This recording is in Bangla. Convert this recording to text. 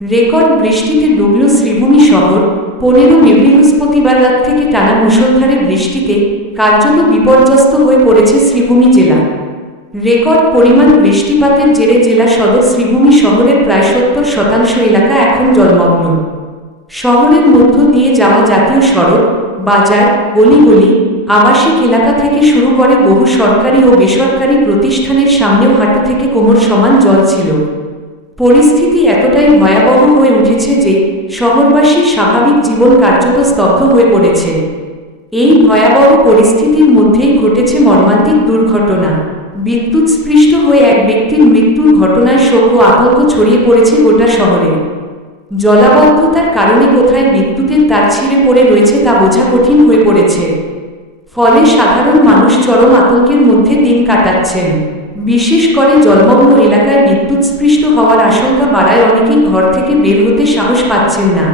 রেকর্ড বৃষ্টিতে ডুবল শ্রীভূমি শহর। 15 মে বৃহস্পতিবার রাত থেকে টানা মুষলধারে বৃষ্টিতে কার্যত বিপর্যস্ত হয়ে পড়েছে শ্রীভূমি জেলা। রেকর্ড পরিমাণ বৃষ্টিপাতের জেরে জেলা সদর শ্রীভূমি শহরের প্রায় 70% এলাকা এখন জলমগ্ন। শহরের মধ্য দিয়ে যাওয়া জাতীয় সড়ক, বাজার, গলিগলি, আবাসিক এলাকা থেকে শুরু করে বহু সরকারি ও বেসরকারি প্রতিষ্ঠানের সামনেও হাঁটু থেকে কোমর সমান জল ছিল। পরিস্থিতি এতটাই ভয়াবহ হয়ে উঠেছে যে শহরবাসীর স্বাভাবিক জীবন কার্যত স্তব্ধ হয়ে পড়েছে। এই ভয়াবহ পরিস্থিতির মধ্যেই ঘটেছে মর্মান্তিক দুর্ঘটনা। বিদ্যুৎস্পৃষ্ট হয়ে এক ব্যক্তির মৃত্যুর ঘটনায় শোক ও আতঙ্ক ছড়িয়ে পড়েছে গোটা শহরে। জলাবদ্ধতার কারণে কোথায় বিদ্যুতের তার ছিঁড়ে পড়ে রয়েছে তা বোঝা কঠিন হয়ে পড়েছে। ফলে সাধারণ মানুষ চরম আতঙ্কের মধ্যে দিন কাটাচ্ছেন। বিশেষ করে জলমগ্ন এলাকায় বিদ্যুৎস্পৃষ্ট হওয়ার আশঙ্কা বাড়ায় অনেকেই ঘর থেকে বের হতে সাহস পাচ্ছেন না।